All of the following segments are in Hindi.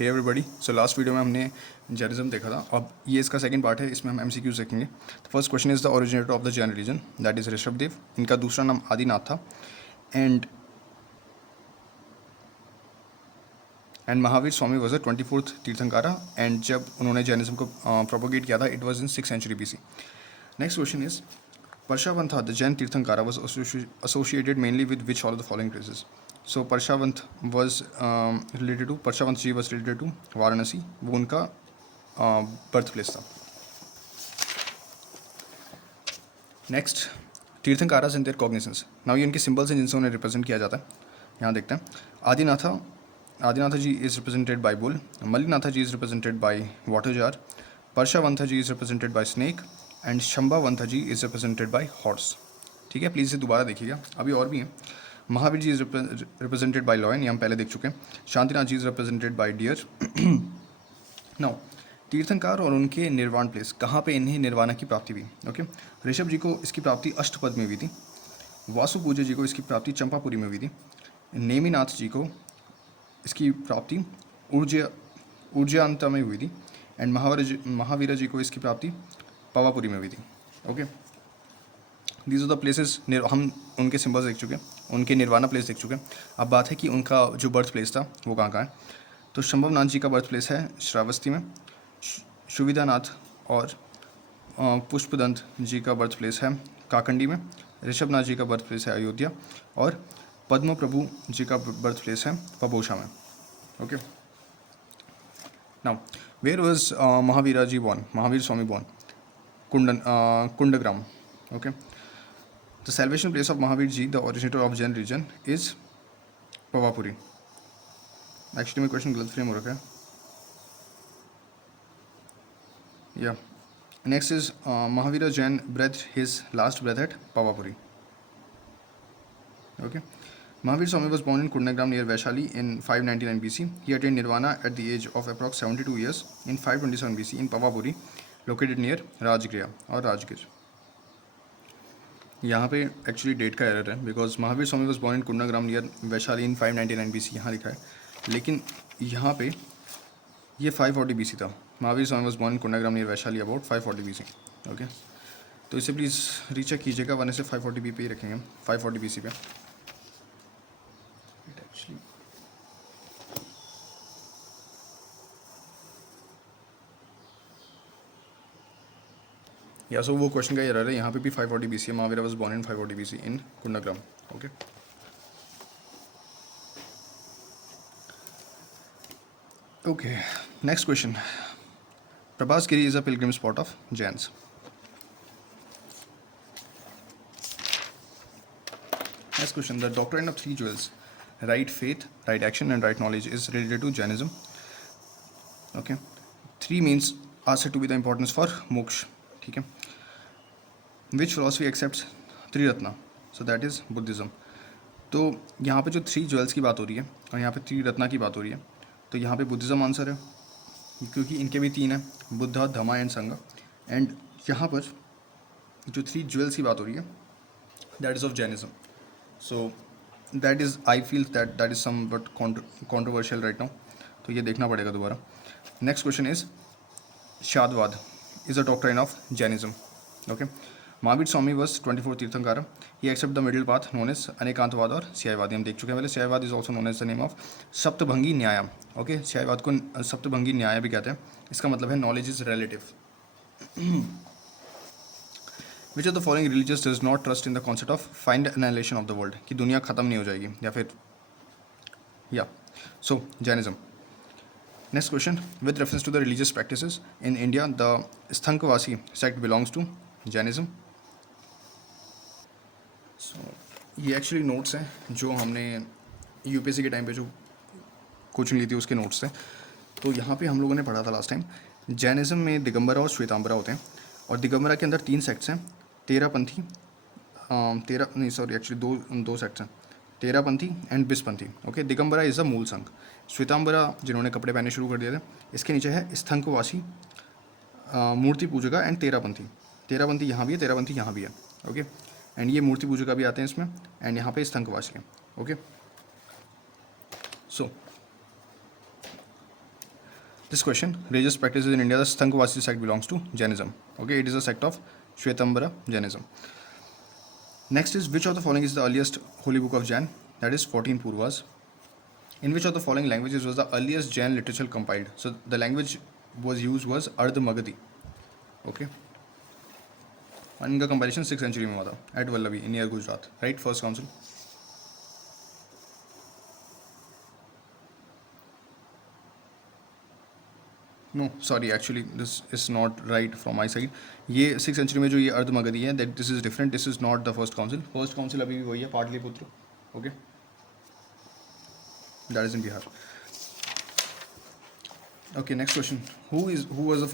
हे एवरीबॉडी, सो लास्ट वीडियो में हमने जैनिज्म देखा था। अब ये इसका सेकंड पार्ट है, इसमें हम एमसीक्यूज देखेंगे। The first question is the originator of the Jain religion, that is Rishabhdev. इनका दूसरा नाम आदिनाथ था। And Mahavir Swami was the 24th Tirthankara. And जब उन्होंने जैनिज्म को प्रोपोगेट किया था, it was in 6th century BC। Next question is Parshavantha, the Jain Tirthankara, was associated mainly with which all of the following places? So Parshavant was related to Parshavant ji was related to Varanasi. वो उनका बर्थ प्लेस था। Next, tirthankaras in their cognizance. Now ये उनके सिंबल्स हैं जिनसे उन्हें रिप्रेजेंट किया जाता है। यहाँ देखते हैं। Adinatha ji is represented by bull. Mallinatha ji is represented by water jar. Parshvanatha ji is represented by snake. And Sambhavanatha ji is represented by horse. ठीक है, प्लीज़ इसे दोबारा देखिएगा, अभी और भी हैं। Mahavir ji is represented by lion, ये हम पहले देख चुके हैं। Shantinath ji is represented by deer. Now, tirthankar और उनके निर्वाण प्लेस, कहाँ पे इन्हें निर्वाणा की प्राप्ति हुई? ओके, ऋषभ जी को इसकी प्राप्ति अष्टपद में हुई थी। वासु पूज्य जी को इसकी प्राप्ति चंपापुरी में हुई थी। नेमिनाथ जी को इसकी प्राप्ति ऊर्जांता में हुई थी। एंड महावीर जी को इसकी प्राप्ति पावापुरी में हुई थी। Okay, these are the places. हम उनके सिंबल्स देख चुके हैं, उनके निर्वाणा प्लेस देख चुके हैं। अब बात है कि उनका जो बर्थ प्लेस था वो कहाँ कहाँ है। तो शंभवनाथ जी का बर्थ प्लेस है श्रावस्ती में। सुविधानाथ और पुष्पदंत जी का बर्थ प्लेस है काकंडी में। ऋषभनाथ जी का बर्थ प्लेस है अयोध्या। और पद्म प्रभु जी का बर्थ प्लेस है पबोशा में। Okay, now where was Mahavira ji born, Mahavir Swami born? Kundagram. Okay, the salvation place of Mahavir ji, the originator of Jain religion, is Pawapuri. Actually में क्वेश्चन गलत फ्रेम हो रखा है। या next is Mahavir Jain breath his last breath at Pawapuri. Okay, Mahavir Swami was born in Kundagram near Vaishali in 599 BC. He attained Nirvana at the age of approx 72 years in 527 BC in Pavapuri, located near Rajgriha और राजगिर। यहाँ पे एक्चुअली डेट का एरर है, because Mahavir Swami was born in Kundagram near Vaishali in 599 BC यहाँ लिखा है, लेकिन यहाँ पे ये 540 BC था। Mahavir Swami was born in Kundagram near Vaishali about 540 BC। Okay, तो इसे प्लीज़ रीचेक कीजिएगा, वरना से 540 BC पे ही रखेंगे, 540 BC पे। या सो वो क्वेश्चन का एरर है, यहाँ पे भी 540 BC है। Mahavir was born in 540 BC in Kundagram. Okay, okay, next question. Prabhasgiri is a pilgrim spot of Jains. Next question, the doctrine of 3 jewels, right faith, right action and right knowledge, is related to Jainism. Okay, 3 means are said to be the importance for moksha. ठीक है, which philosophy accept triratna? So that is Buddhism. तो यहाँ पे जो 3 ज्वेल्स की बात हो रही है और यहाँ पे त्रिरत्ना की बात हो रही है, तो यहाँ पे बुद्धिज़्म आंसर है, क्योंकि इनके भी 3 है, बुद्धा, धम्मा एंड संघ। एंड यहाँ पर जो 3 ज्वेल्स की बात हो रही है, that is of Jainism. So that is, I feel that is some but controversial right now, तो ये देखना पड़ेगा दोबारा। Next question is, syadvad is a doctrine of Jainism. Okay, Mahavir Swami was 24 tirthankara. He accept the middle path known as anekantavada और स्यायवादी, हम देख चुके हैं पहले। Syadvad is also known as the name of saptabhangi nyaya. Okay, स्यायवाद को सप्तभंगी न्याय भी कहते हैं। इसका मतलब है knowledge is relative. Which of the following religious does not trust in the concept of final annihilation of the world, कि दुनिया खत्म नहीं हो जाएगी, या फिर so Jainism. Next question, with reference to the religious practices in India, the Sthanakvasi sect belongs to Jainism. ये एक्चुअली नोट्स हैं जो हमने यूपीएससी के टाइम पे जो कोचिंग ली थी उसके नोट्स थे। तो यहाँ पे हम लोगों ने पढ़ा था लास्ट टाइम, जैनिज्म में दिगंबरा और श्वेतांबरा होते हैं, और दिगंबरा के अंदर 3 सेक्ट्स हैं, तेरापंथी, दो सेक्ट्स हैं, Terapanthi and बिसपंथी। Okay, Digambara is the मूल संघ। श्वेतांबरा जिन्होंने कपड़े पहनने शुरू कर दिए थे, इसके नीचे है स्थंकवासी, मूर्ति पूजका एंड तेरापंथी। तेरापंथी यहाँ भी है, तेरापंथी यहाँ भी है। ओके, एंड ये मूर्ति पूजका भी आते हैं इसमें, एंड यहाँ पे स्थंकवासी है। Okay, so This question, religious practices in India, the Sthankvasi sect belongs to Jainism. Okay, it is a sect of Shvetambara Jainism. Next is, which of the following is the earliest holy book of Jain? That is 14 Purvas. In which of the following languages was the earliest Jain literature compiled? So the language was used was Ardh Magadhi. Okay. और इनका कंपाइलेशन 6th century में हुआ था at Vallabhi in near Gujarat. Right, first council. No sorry, actually this is not right from my side. ये 6th century में जो ये अर्ध मगधी है, that this is different. This is not the first council. First council अभी भी वही है, Pataliputra. Okay, that is in Bihar. Okay, next question. Who was the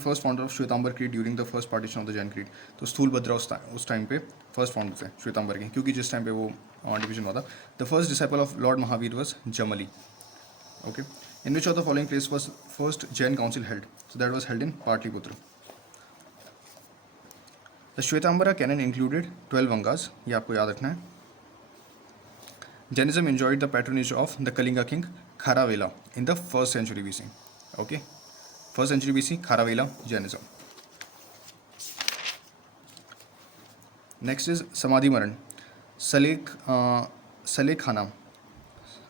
first founder of Shwetambar Creed during the first partition of the Jain Creed? तो स्थूल भद्रा उस टाइम पे फर्स्ट फाउंडर थे श्वेतांबर के, क्योंकि जिस टाइम पे वो डिवीजन हुआ था. The first disciple of Lord Mahavir was Jamali. Okay, in which of the following place was first Jain council held? So that was held in Pataliputra. The Shvetambara canon included 12 angas. ये आपको याद रखना है. Jainism enjoyed the patronage of the Kalinga king Kharavela in the 1st century BC. Okay, 1st century BC, Kharavela Jainism. Next is Samadhi Maran. सलेख खाना,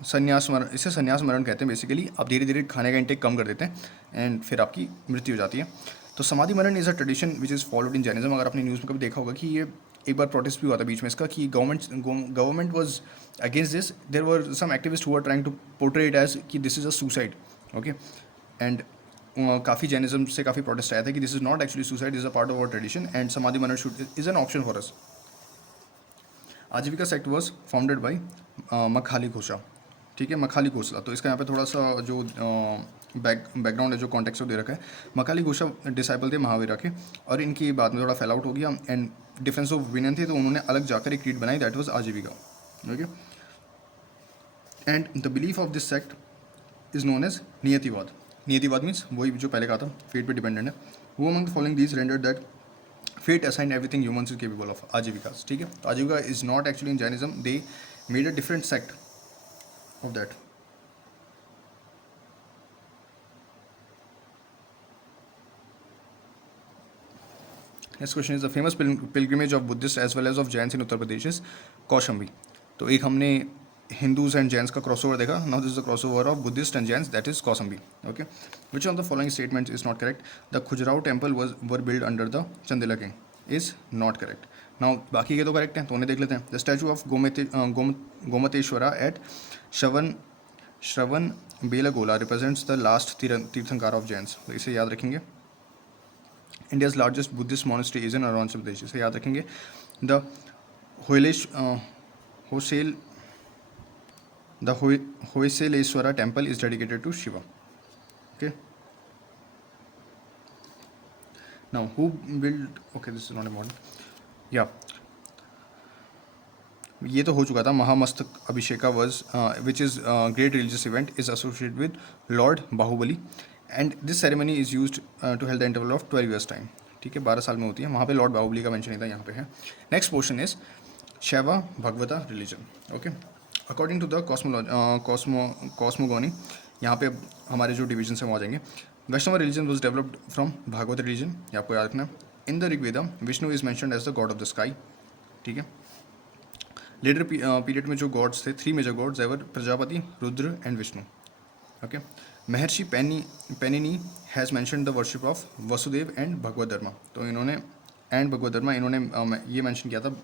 संन्यास मरण. इसे संन्यास मरण कहते हैं. बेसिकली आप धीरे धीरे खाने का इंटेक कम कर देते हैं एंड फिर आपकी मृत्यु हो जाती है. तो समाधि मरण is a tradition which is followed in Jainism. अगर आपने न्यूज़ में कभी देखा होगा कि ये एक बार प्रोटेस्ट भी हुआ था बीच में इसका, कि government was against this. There were some activist who are trying to portray it as कि this is a suicide. Okay, and काफ़ी जैनिज्म से काफ़ी प्रोटेस्ट आया था कि this is not actually suicide, is a part of our tradition and samadhi maran should is an option for us. Ajivika sect was founded by Makhali Ghosha. ठीक है, मखाली घोषला. तो इसका यहाँ पे थोड़ा सा जो बैकग्राउंड है, जो कॉन्टेक्स्ट दे रखा है. मखाली घोषा डिसाइपल थे महावीरा के, और इनकी बाद में थोड़ा फेल आउट हो गया एंड डिफेंस ऑफ विनन थे, तो उन्होंने अलग जाकर एक क्रीड बनाई, that was Ajivika. Okay, and the belief of this sect is known as niyativad. Niyativad means वही जो पहले कहा था, फेट पे डिपेंडेंट है. वो among the following these rendered that fate assign everything humans is capable of. Ajivika. ठीक है, तो Ajivika is not actually in Jainism, they made a different sect of that. Next question is the famous pilgrimage of Buddhists as well as of Jains in Uttar Pradesh is Kaushambi. तो एक हमने Hindus and Jains का crossover देखा. Now this is the crossover of Buddhists and Jains, that is Kaushambi. Okay, which of the following statements is not correct? The Khajuraho temple were built under the Chandela king is not correct. Now बाकी के तो करेक्ट हैं, तो उन्हें देख लेते हैं. The statue of Gomateshwara at Shravana Belgola represents the last tirthankar of Jains. तो इसे याद रखेंगे. India's largest Buddhist monastery is in Arunachal Pradesh. इसे याद रखेंगे. The Hoysaleswara temple is dedicated to Shiva. Okay, now who build. Okay, this is not important. या ये तो हो चुका था. Mahamastaka Abhisheka was which is great religious event is associated with Lord Bahubali and this ceremony is used to held the interval of 12 years time. ठीक है, 12 साल में होती है. वहाँ पे लॉर्ड बाहुबली का मेंशन नहीं था, यहाँ पे है. Next portion is Shaiva Bhagavata religion. Okay, according to the cosmogony, यहाँ पे हमारे जो डिविजन है वहाँ जाएंगे. Vaishnav religion was developed from Bhagavat religion. ये आपको याद रखना. In the Rigveda Vishnu is mentioned as the god of the sky. ठीक है, लेटर पीरियड में जो गॉड्स थे, 3 major gods were Prajapati, Rudra and Vishnu. Okay, Maharshi Panini has mention the worship of Vasudev and Bhagavat dharma. तो इन्होंने ये मैंशन किया था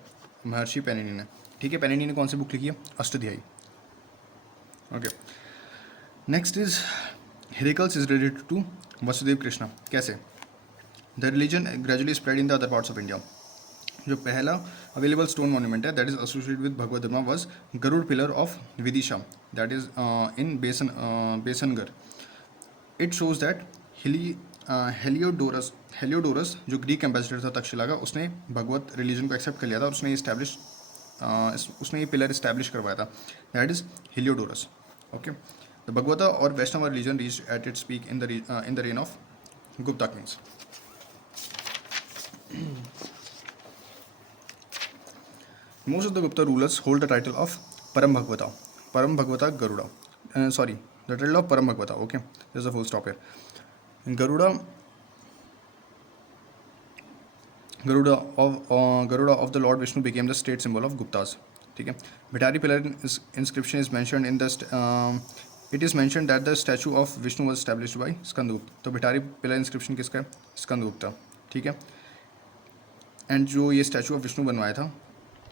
महर्षि पेनिनी ने. ठीक है, पेनिनी ने कौन सी बुक लिखी है? Ashtadhyayi. Okay, next is Heracles is related to Vasudev Krishna. कैसे? The religion gradually spread in the other parts of India. जो पहला अवेलेबल स्टोन मॉन्यूमेंट है that is associated with Bhagavat dharma was Garuda pillar of Vidisha, that is in Besnagar. It shows that Heliodorus जो ग्रीक एम्बेसडर था तक्षशिला का, उसने भगवत रिलीजन को एक्सेप्ट कर लिया था और उसने ये पिलर इस्टेब्लिश करवाया था, that is Heliodorus. Okay, the Bhagavata और Vaishnav religion reached at its peak in the reign of Gupta kings. Most of the Gupta rulers hold the title of Param Bhagavata Garuda. The title of Param Bhagavata. Okay, there's a full stop here. In Garuda of the Lord Vishnu became the state symbol of Guptas. ठीक है. Bihari pillar inscription is mentioned in the it is mentioned that the statue of Vishnu was established by Skandagupta. तो बिटारी पिलर इंस्क्रिप्शन किसका है? स्कंदगुप्ता. ठीक है. एंड जो ये स्टैचू ऑफ विष्णु बनवाया था,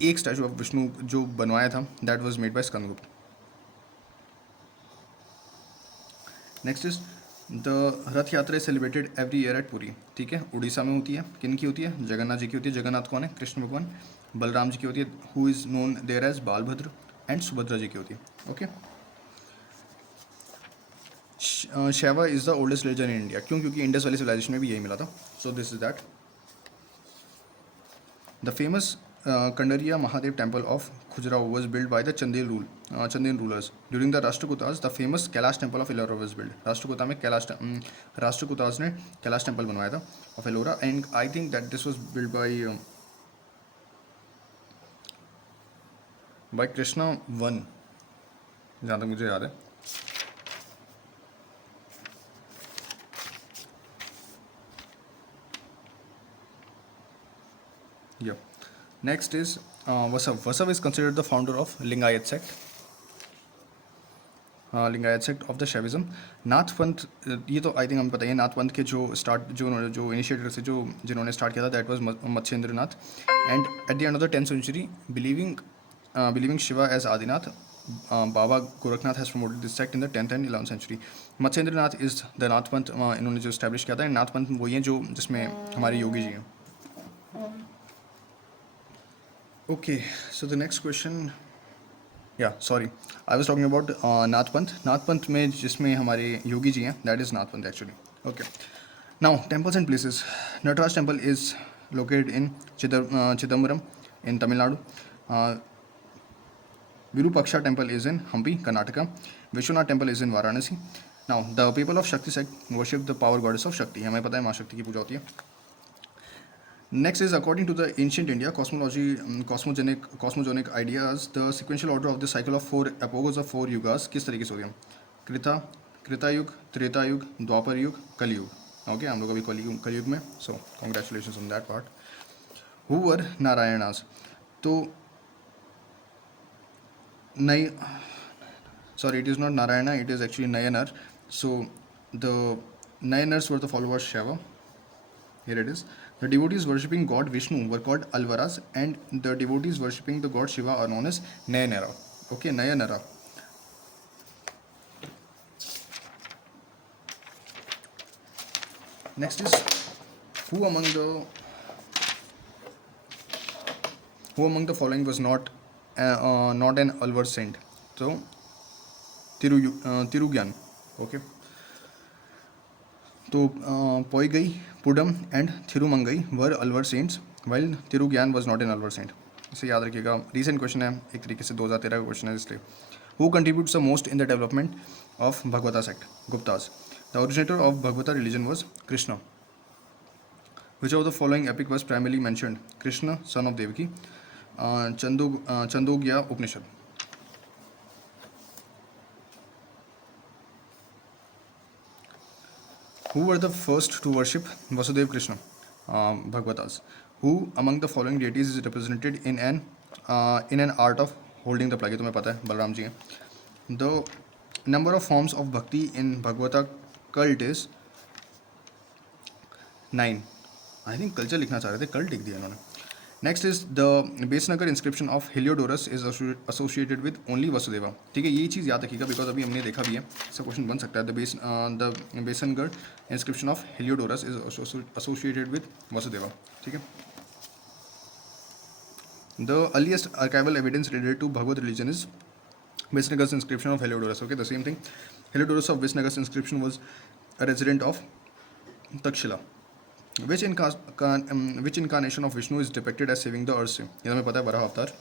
एक स्टैचू ऑफ विष्णु जो बनवाया था, that was made by Skandagupta. Next is the Rath Yatra is celebrated every year at Puri. ठीक है, उड़ीसा में होती है. किन की होती है? जगन्नाथ जी की होती है. जगन्नाथ कौन है? कृष्ण भगवान. बलराम जी की होती है, who is known there as Balabhadra. And Subhadra ji की होती है. Okay. Shaiva is the oldest religion in India. क्यों? क्योंकि इंडस वाली सिविलाइजेशन में भी यही मिला था. So this is that. The famous Kandariya Mahadev temple of Khajuraho was built by the Chandin rulers. During the Rashtrakutas, the famous Kailash temple of Ellora was built. Rashtrakuta में Rashtrakutas ने Kailash temple बनवाया था of Ellora, and I think that this was built by Krishna I, जहाँ तक मुझे याद है. Yeah. Next is Vasav. Vasav is considered the founder of Lingayat sect. Lingayat sect of the Shaivism. Nath panth, ये तो आई थिंक हमें पता है. नाथ पंथ के जो इनिशिएटर से जिन्होंने स्टार्ट किया था, that was Matsyendra Nath. And at the end of the 10th century, believing Shiva as Adinath, Baba Gorakhnath has promoted this sect in the 10th and 11th century. Matsyendra Nath is the Nath panth. इन्होंने जो स्टैब्लिश किया था. नाथ पंथ वही है जो जिसमें हमारे योगी जी हैं. Okay, so the next question, yeah, sorry, I was talking about Nath Panth. Nath Panth में जिसमें हमारे योगी जी हैं, that is Nath Panth actually. Okay, now temples and places. Nataraj temple is located in Chidambaram in Tamil Nadu. Virupaksha temple is in Hampi, Karnataka. Vishwanath temple is in Varanasi. Now the people of Shakti sect worship the power goddess of Shakti. हमें पता है माँ शक्ति की पूजा होती है. Next is, according to the ancient India cosmogonic ideas, the sequential order of the cycle of 4 epochs of 4 yugas किस तरीके से होती है? कृता युग, त्रेता युग, द्वापर युग, कलयुग. ओके, हम लोग अभी कलयुग में. So congratulations on that part. Who were Narayanas? तो it is not Narayana, it is actually Nayanar. So the Nayanars were the followers Shaiva. Here it is. The devotees worshipping God Vishnu were called Alvaras, and the devotees worshipping the God Shiva are known as Nayanara. Okay, Nayanara. Next is, who among the following was not an Alvar saint? So Tirugyan. Okay. तो Poigai, Pudam and Thirumangai were Alvar saints, while Tirugyan was not an Alvar saint. इसे याद रखिएगा. रीसेंट क्वेश्चन है, एक तरीके से 2013 का क्वेश्चन है इसलिए. Who contributes the most in the development of Bhagavata sect? Guptas. The originator of Bhagavata religion was Krishna. Which of the following epic was primarily mentioned? Krishna son of Devaki. Chandogya Upanishad. Who were the first to worship Vasudev Krishna? Bhagavatas. Who among the following deities is represented in an art of holding the plug? ये तुम्हें पता है, बलराम जी हैं. The number of forms of bhakti in Bhagavata cult is 9. I think culture लिखना चाह रहे थे, cult लिख दिया इन्होंने. Next is the Besnagar inscription of Heliodorus is associated with only Vasudeva. ठीक है, ये चीज़ याद रखिएगा बिकॉज अभी हमने देखा भी है. इसका क्वेश्चन बन सकता है. The Besnagar inscription of Heliodorus is associated with Vasudeva. ठीक है. The earliest archival evidence related to Bhagavad religion is Besnagar's inscription of Heliodorus. Okay, the same thing. Heliodorus of Besnagar's inscription was a resident of Takshila. Which incarnation of Vishnu is depicted as saving the earth? ये हमें पता है, वराह अवतार.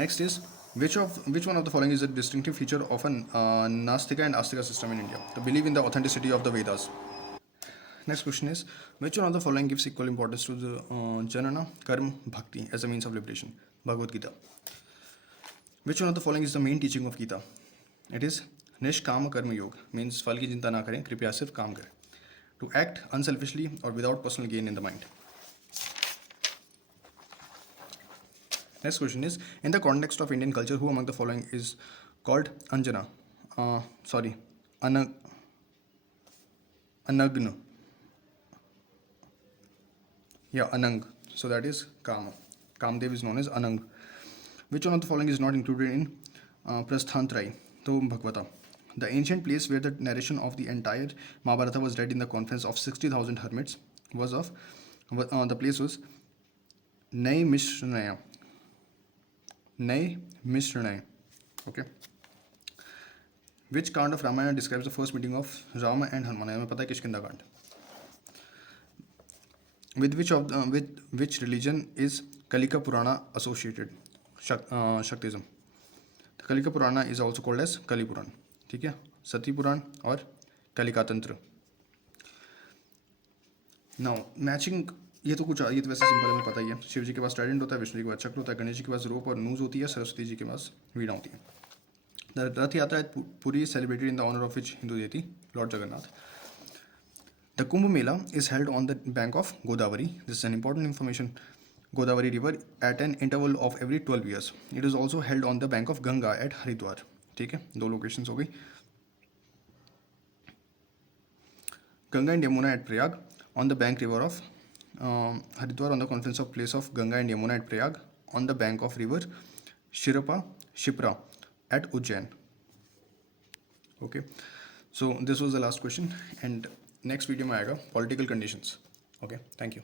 Next is, which one of the following is a distinctive feature of a Nastika and Astika system in India? To believe in the authenticity of the Vedas. Next question is, which one of the following gives equal importance to the Janana, Karma, Bhakti as a means of liberation? Bhagavad Gita. Which one of the following is the main teaching of Gita? It is निष्काम कर्म योग, मीन्स फल की चिंता ना करें, कृपया सिर्फ काम करें. टू एक्ट अनसेल्फिशली और without personal gain in the mind. Next question is, in the context of Indian culture, who among the following is called Anjana? Sorry, Anagna. Yeah, Anang. So that is Kama. Kamdev is known as Anang. Which one of the following is not included in Prasthantraya? So Bhagavata. The ancient place where the narration of the entire Mahabharata was read in the conference of 60,000 hermits was of, the place was Naimishranaya. Naimishranaya. Okay. Which कांड of Ramayana describes the first meeting of Rama and Hanuman? हमें पता है किष्किंधा कांड. With which religion is Kalika Purana associated? Shaktism. Kalika Purana is also called as Kali Puran. ठीक है, सती पुराण और कलिका तंत्र. नाउ मैचिंग, ये तो वैसे सिंपल है, पता ही है. शिव जी के पास ट्राइडेंट होता है, विष्णु जी के पास चक्र होता है, गणेश जी के पास रोप और नूज होती है, सरस्वती जी के पास वीणा होती है. The Rath Yatra at Puri celebrated in the honour of which Hindu deity? Lord Jagannath. The Kumbh Mela is held on the bank of Godavari. This is an important information. Godavari river at an interval of every 12 years. It is also held on the bank of Ganga at Haridwar. ठीक है, दो लोकेशंस हो गई. Ganga and Yamuna at Prayag on the bank river of Haridwar on the confluence of place of Ganga and Yamuna at Prayag on the bank of river Shipra at Ujjain. Okay, so this was the last question and next video में आएगा political conditions. Okay, thank you.